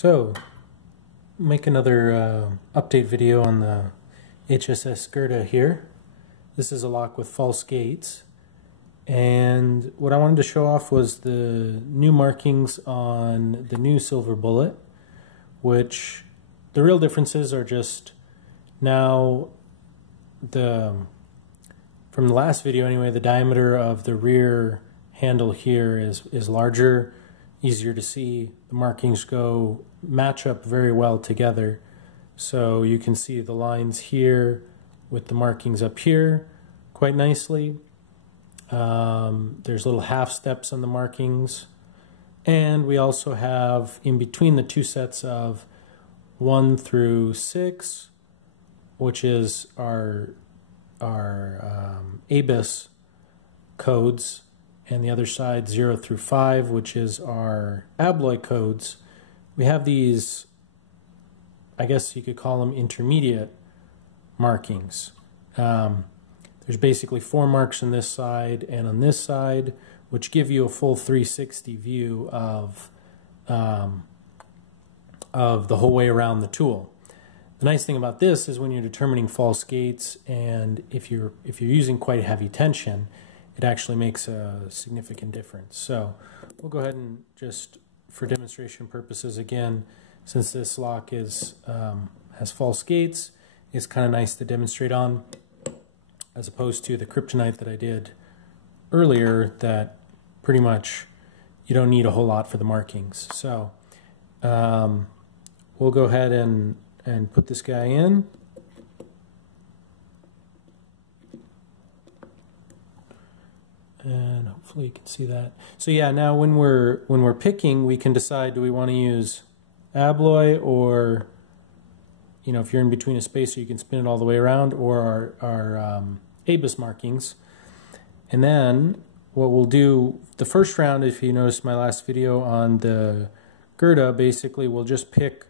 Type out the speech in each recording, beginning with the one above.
So, make another update video on the HSS Gerda here. This is a lock with false gates, and what I wanted to show off was the new markings on the new silver bullet, which the real differences are just now from the last video anyway, the diameter of the rear handle here is larger, easier to see. The markings match up very well together, so you can see the lines here with the markings up here quite nicely. There's little half steps on the markings, and we also have in between the two sets of 1 through 6, which is our ABIS codes, and the other side 0 through 5, which is our abloy codes. We have these, I guess you could call them intermediate markings. There's basically 4 marks on this side and on this side, which give you a full 360 view of the whole way around the tool. The nice thing about this is when you're determining false gates, and if you're using quite heavy tension, it actually makes a significant difference. So we'll go ahead and just, for demonstration purposes again, since this lock has false gates, it's kind of nice to demonstrate on, as opposed to the kryptonite that I did earlier that pretty much you don't need a whole lot for the markings. So we'll go ahead and put this guy in. And hopefully you can see that. So yeah, now when we're picking, we can decide, do we want to use abloy, or, you know, if you're in between a spacer, you can spin it all the way around, or our ABIS markings. And then what we'll do the first round, if you noticed my last video on the Gerda, basically we'll just pick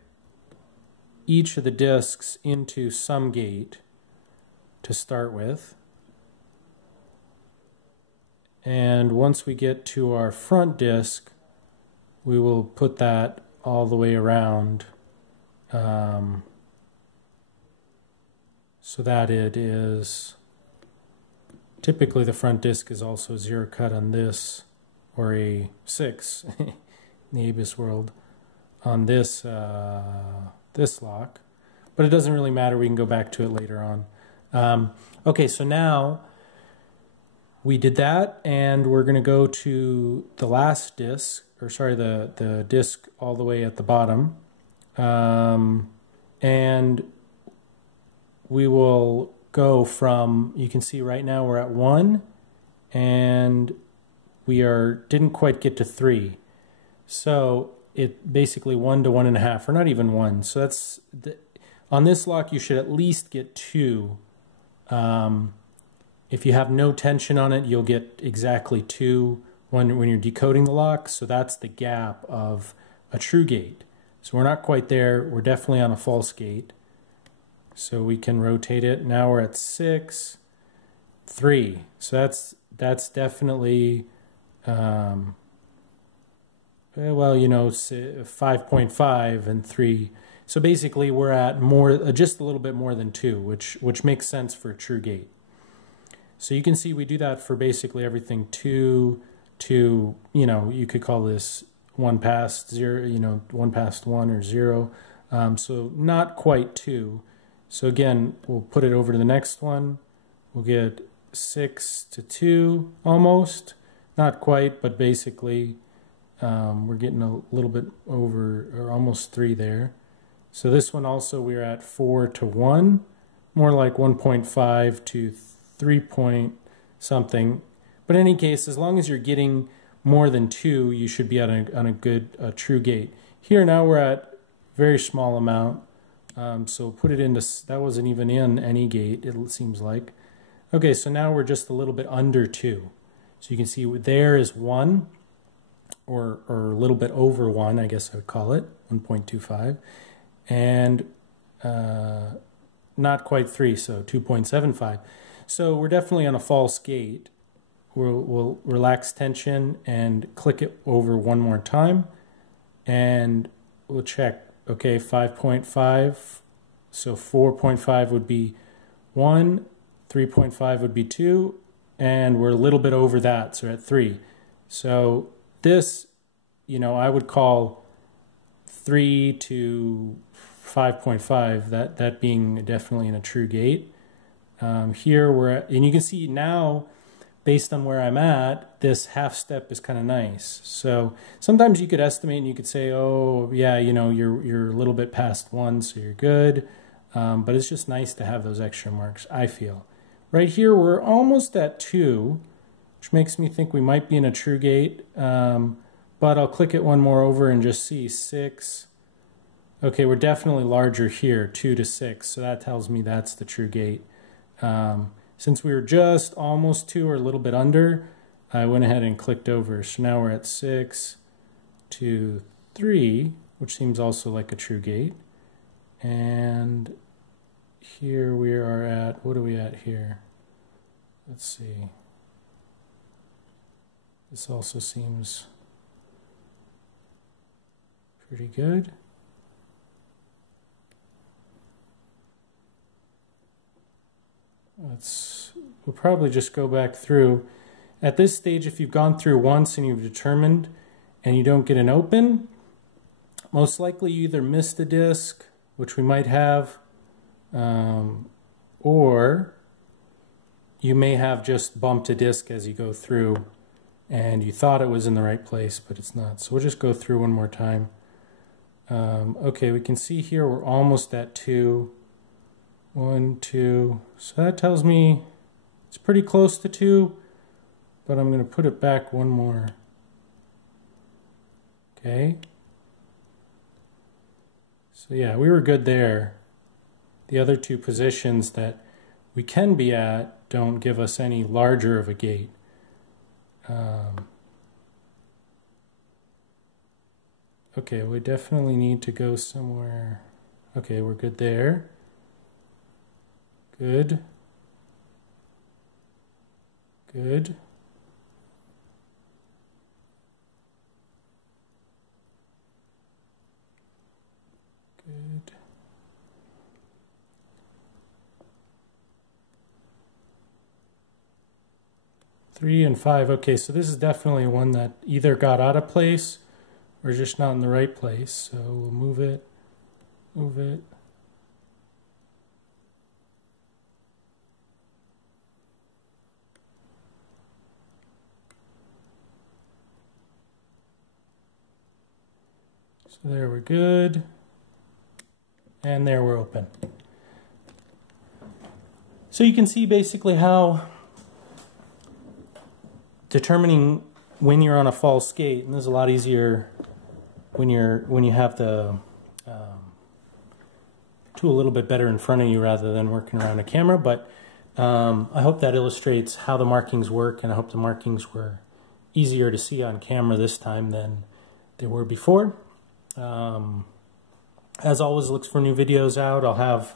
each of the discs into some gate to start with. And once we get to our front disc, we will put that all the way around, so that it is, typically the front disc is also 0 cut on this, or a 6 in the ABIS world, on this this lock, but it doesn't really matter, we can go back to it later on. Okay, so now we did that, and we're going to go to the last disc, or sorry, the disc all the way at the bottom, and we will go from, you can see right now we're at 1, and we didn't quite get to 3. So it basically 1 to 1.5, or not even 1. So that's on this lock you should at least get 2. If you have no tension on it, you'll get exactly 2 when you're decoding the lock. So that's the gap of a true gate. So we're not quite there. We're definitely on a false gate. So we can rotate it. Now we're at 6, 3. So that's definitely well, you know, 5.5 and 3. So basically we're at just a little bit more than 2, which makes sense for a true gate. So you can see we do that for basically everything. 2 to, you know, you could call this 1 past 0, you know, 1 past 1 or 0. So not quite 2. So again, we'll put it over to the next one. We'll get 6 to 2 almost. Not quite, but basically we're getting a little bit over, or almost 3 there. So this one also we're at 4 to 1, more like 1.5 to 3 point something. But in any case, as long as you're getting more than 2, you should be on a good true gate. Here now we're at very small amount, so put it into, that wasn't even in any gate, it seems like. Okay, so now we're just a little bit under 2. So you can see there is 1, or a little bit over 1, I guess I would call it, 1.25, and not quite 3, so 2.75. So we're definitely on a false gate. We'll relax tension and click it over one more time, and we'll check. Okay, 5.5. So 4.5 would be 1, 3.5 would be 2, and we're a little bit over that, so we're at 3. So this, you know, I would call 3 to 5.5, that being definitely in a true gate. Here we're at, and you can see now, based on where I'm at, this half step is kind of nice. So sometimes you could estimate and you could say, oh yeah, you know, you're a little bit past 1, so you're good. But it's just nice to have those extra marks, I feel. Right here we're almost at 2, which makes me think we might be in a true gate. But I'll click it one more over and just see 6. Okay, we're definitely larger here, 2 to 6, so that tells me that's the true gate. Since we were just almost 2 or a little bit under, I went ahead and clicked over. So now we're at 6 to 3, which seems also like a true gate. And here we are at, what are we at here? Let's see. This also seems pretty good. We'll probably just go back through. At this stage, if you've gone through once and you've determined and you don't get an open, most likely you either missed a disc, which we might have, or you may have just bumped a disc as you go through and you thought it was in the right place, but it's not. So we'll just go through one more time. Okay, we can see here we're almost at 2. 1, 2. So that tells me it's pretty close to 2, but I'm going to put it back one more. Okay. So yeah, we were good there. The other two positions that we can be at don't give us any larger of a gate. Okay, we definitely need to go somewhere. Okay, we're good there. Good. Good. Good. 3 and 5. Okay, so this is definitely one that either got out of place or just not in the right place. So we'll move it, move it. So there we're good. And there we're open. So you can see basically how determining when you're on a false gate, and this is a lot easier when you have the tool a little bit better in front of you rather than working around a camera, but I hope that illustrates how the markings work, and I hope the markings were easier to see on camera this time than they were before. As always, look for new videos out. I'll have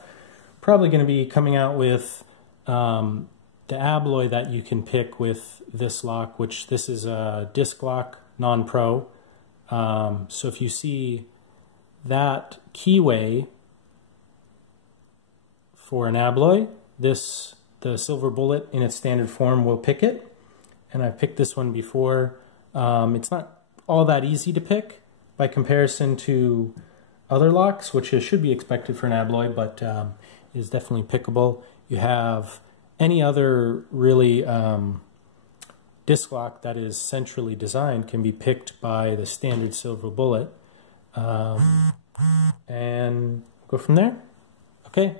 probably going to be coming out with the alloy that you can pick with this lock, which this is a disc lock non-pro. So if you see that keyway for an alloy, the silver bullet in its standard form will pick it. And I've picked this one before. It's not all that easy to pick by comparison to other locks, which should be expected for an alloy, but is definitely pickable. You have any other really disc lock that is centrally designed can be picked by the standard silver bullet, and go from there. Okay.